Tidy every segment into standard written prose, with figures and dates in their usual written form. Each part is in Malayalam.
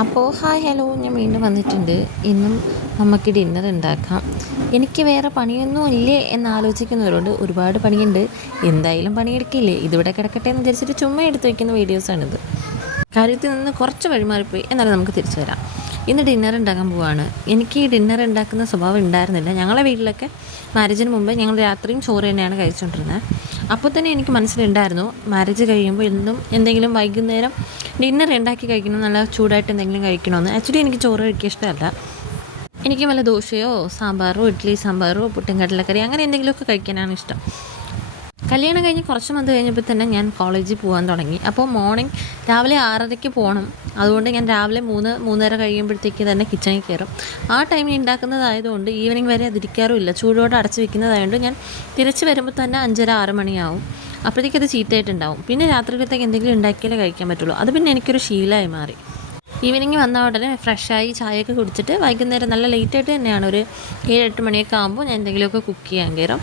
അപ്പോൾ ഹായ് ഹലോ, ഞാൻ വീണ്ടും വന്നിട്ടുണ്ട്. ഇന്നും നമുക്ക് ഡിന്നർ ഉണ്ടാക്കാം. എനിക്ക് വേറെ പണിയൊന്നും ഇല്ലേ എന്നാലോചിക്കുന്നവരോട് ഒരുപാട് പണിയുണ്ട്. എന്തായാലും പണിയെടുക്കില്ലേ, ഇതിവിടെ കിടക്കട്ടെ എന്ന് വിചാരിച്ചിട്ട് ചുമ്മാ എടുത്ത് വയ്ക്കുന്ന വീഡിയോസാണിത്. കാര്യത്തിൽ നിന്ന് കുറച്ച് വഴിമാറിപ്പോയി, എന്നാലും നമുക്ക് തിരിച്ചു വരാം. ഇന്ന് ഡിന്നർ ഉണ്ടാക്കാൻ പോവാണ്. എനിക്ക് ഈ ഡിന്നർ ഉണ്ടാക്കുന്ന സ്വഭാവം ഉണ്ടായിരുന്നില്ല. ഞങ്ങളെ വീട്ടിലൊക്കെ മാരേജിന് മുമ്പ് ഞങ്ങൾ രാത്രിയും ചോറ് തന്നെയാണ് കഴിച്ചുകൊണ്ടിരുന്നത്. അപ്പോൾ തന്നെ എനിക്ക് മനസ്സിലുണ്ടായിരുന്നു മാരേജ് കഴിയുമ്പോൾ എന്നും എന്തെങ്കിലും വൈകുന്നേരം ഡിന്നർ ഉണ്ടാക്കി കഴിക്കണം, നല്ല ചൂടായിട്ട് എന്തെങ്കിലും കഴിക്കണമെന്ന്. ആക്ച്വലി എനിക്ക് ചോറ് കഴിക്കാൻ ഇഷ്ടമല്ല. എനിക്ക് വല്ല ദോശയോ സാമ്പാറോ ഇഡ്ഡലി സാമ്പാറോ പുട്ടും കടലക്കറി അങ്ങനെ എന്തെങ്കിലുമൊക്കെ കഴിക്കാനാണ് ഇഷ്ടം. കല്യാണം കഴിഞ്ഞ് കുറച്ച് മന്ത് കഴിഞ്ഞപ്പോൾ തന്നെ ഞാൻ കോളേജിൽ പോകാൻ തുടങ്ങി. അപ്പോൾ മോർണിംഗ് രാവിലെ 6:30 പോകണം. അതുകൊണ്ട് ഞാൻ രാവിലെ 3-3:30 കഴിയുമ്പോഴത്തേക്ക് തന്നെ കിച്ചണിൽ കയറും. ആ ടൈമിൽ ഉണ്ടാക്കുന്നതായതുകൊണ്ട് ഈവനിങ് വരെ അതിരിക്കാറുമില്ല. ചൂടോടെ അടച്ച് വെക്കുന്നതായതുകൊണ്ട് ഞാൻ തിരിച്ച് വരുമ്പോൾ തന്നെ 5:30-6 മണിയാവും. അപ്പോഴത്തേക്ക് അത് ചീത്തയായിട്ടുണ്ടാവും. പിന്നെ രാത്രിയിലത്തേക്ക് എന്തെങ്കിലും ഉണ്ടാക്കിയാലേ കഴിക്കാൻ പറ്റുള്ളൂ. അത് പിന്നെ എനിക്കൊരു ശീലമായി മാറി. ഈവനിങ് വന്ന ഉടനെ ഫ്രഷായി ചായയൊക്കെ കുടിച്ചിട്ട് വൈകുന്നേരം നല്ല ലേറ്റായിട്ട് തന്നെയാണ്, ഒരു 7-8 മണിയൊക്കെ ആകുമ്പോൾ ഞാൻ എന്തെങ്കിലുമൊക്കെ കുക്ക് ചെയ്യാൻ കയറും.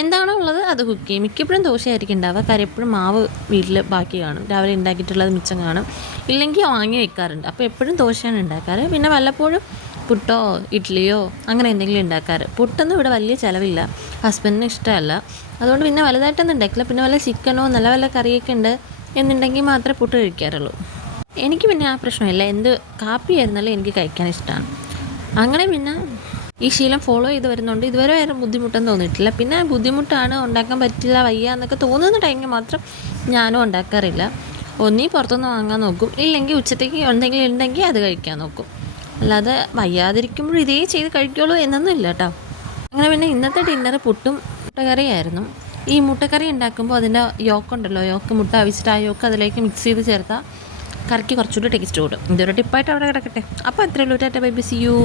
എന്താണോ ഉള്ളത് അത് കുക്ക് ചെയ്യും. മിക്കപ്പോഴും ദോശയായിരിക്കും ഉണ്ടാവുക. കാര്യം എപ്പോഴും മാവ് വീട്ടിൽ ബാക്കി കാണും, രാവിലെ ഉണ്ടാക്കിയിട്ടുള്ളത് മിച്ചം കാണും. ഇല്ലെങ്കിൽ വാങ്ങി വെക്കാറുണ്ട്. അപ്പോൾ എപ്പോഴും ദോശയാണ് ഉണ്ടാക്കാറ്. പിന്നെ വല്ലപ്പോഴും പുട്ടോ ഇഡ്ഡലിയോ അങ്ങനെ എന്തെങ്കിലും ഉണ്ടാക്കാറ്. പുട്ടൊന്നും ഇവിടെ വലിയ ചിലവില്ല, ഹസ്ബൻഡിന് ഇഷ്ടമല്ല. അതുകൊണ്ട് പിന്നെ വലുതായിട്ടൊന്നും ഉണ്ടാക്കില്ല. പിന്നെ വല്ല ചിക്കനോ നല്ല വല്ല കറിയൊക്കെ ഉണ്ട് എന്നുണ്ടെങ്കിൽ മാത്രമേ പുട്ട് കഴിക്കാറുള്ളൂ. എനിക്ക് പിന്നെ ആ പ്രശ്നമില്ല. എന്ത് കാപ്പി ആയിരുന്നാലും എനിക്ക് കഴിക്കാൻ ഇഷ്ടമാണ്. അങ്ങനെ പിന്നെ ഈ ശീലം ഫോളോ ചെയ്ത് വരുന്നുണ്ട്. ഇതുവരെ വേറെ ബുദ്ധിമുട്ടൊന്നും തോന്നിയിട്ടില്ല. പിന്നെ ബുദ്ധിമുട്ടാണ്, ഉണ്ടാക്കാൻ പറ്റില്ല, വയ്യ എന്നൊക്കെ തോന്നുന്ന ടൈമിൽ മാത്രം ഞാനും ഉണ്ടാക്കാറില്ല. ഒന്നീ പുറത്തുനിന്ന് വാങ്ങാൻ നോക്കും, ഇല്ലെങ്കിൽ ഉച്ചത്തേക്ക് എന്തെങ്കിലും ഉണ്ടെങ്കിൽ അത് കഴിക്കാൻ നോക്കും. അല്ലാതെ വയ്യാതിരിക്കുമ്പോൾ ഇതേ ചെയ്ത് കഴിക്കുള്ളൂ എന്നൊന്നും ഇല്ല കേട്ടോ. അങ്ങനെ പിന്നെ ഇന്നത്തെ ഡിന്നർ പുട്ടും മുട്ടക്കറിയായിരുന്നു. ഈ മുട്ടക്കറി ഉണ്ടാക്കുമ്പോൾ അതിൻ്റെ യോക്കുണ്ടല്ലോ, മുട്ട അവിച്ചിട്ട് ആ യോക്ക് അതിലേക്ക് മിക്സ് ചെയ്ത് ചേർത്താൽ കറിക്ക് കുറച്ചുകൂടി ടേസ്റ്റ് കൂടും. ഇതൊരു ടിപ്പായിട്ട് അവിടെ കിടക്കട്ടെ. അപ്പോൾ അത്രയേ ഉള്ളൂ. Tata bye bye, see U.